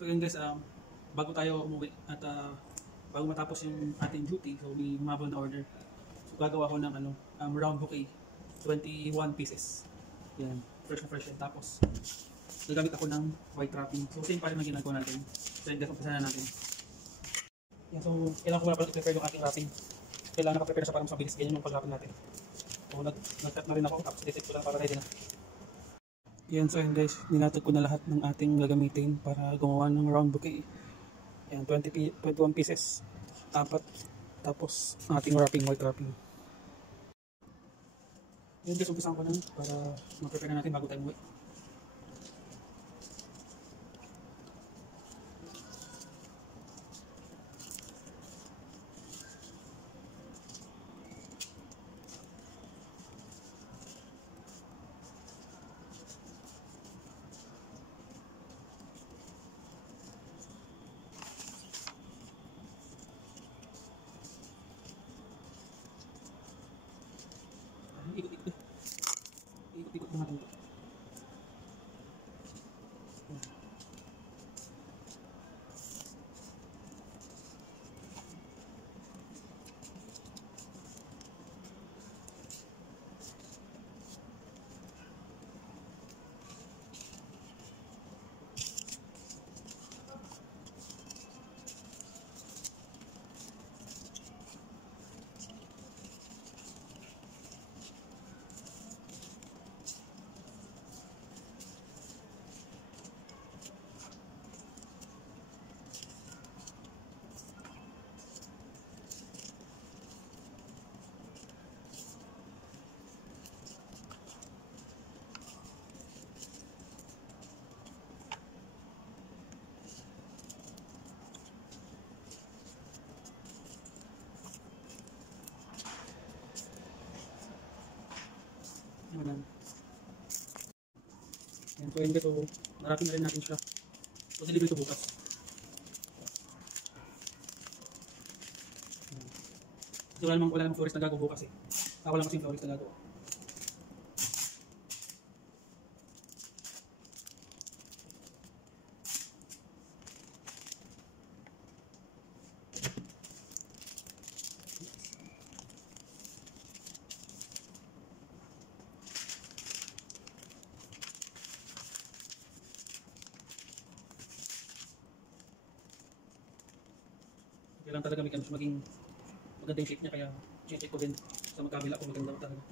So yun guys, bago tayo umuwi at bago matapos yung ating duty, so may humabol na order. So gagawa ko ng round bouquet, 21 pieces. Yan, fresh na fresh yan. Tapos gagamit ako ng white wrapping. So same pa rin ang ginagawa natin. So yun guys, umpisa na natin. Yan, so kailangan ko na pala i-prepare yung ating wrapping. Kailangan naka-prepare siya para mas mabilis. Ganyan yung pag-wrapping natin. So nag-cut na rin ako, tapos i-set ko lang para ready na. Yan, so yun guys, nilatag ko na lahat ng ating gagamitin para gumawa ng round bouquet. Yan, 21 pieces. Apat. Tapos ating wrapping, white wrapping. Yan guys, umpisan ko na para ma-prepare na natin bago tayo umuwi. Ikot-ikot na natin ito. Yan. Yan, so yun guys, so narapin na rin natin siya. So deliver ito bukas. So wala namang florist na gagawa bukas eh. Ako lang kasi yung florist na gagawa. Kailangan talaga maging maganda yung shape niya, kaya check ko din sa magkabila kung maganda talaga.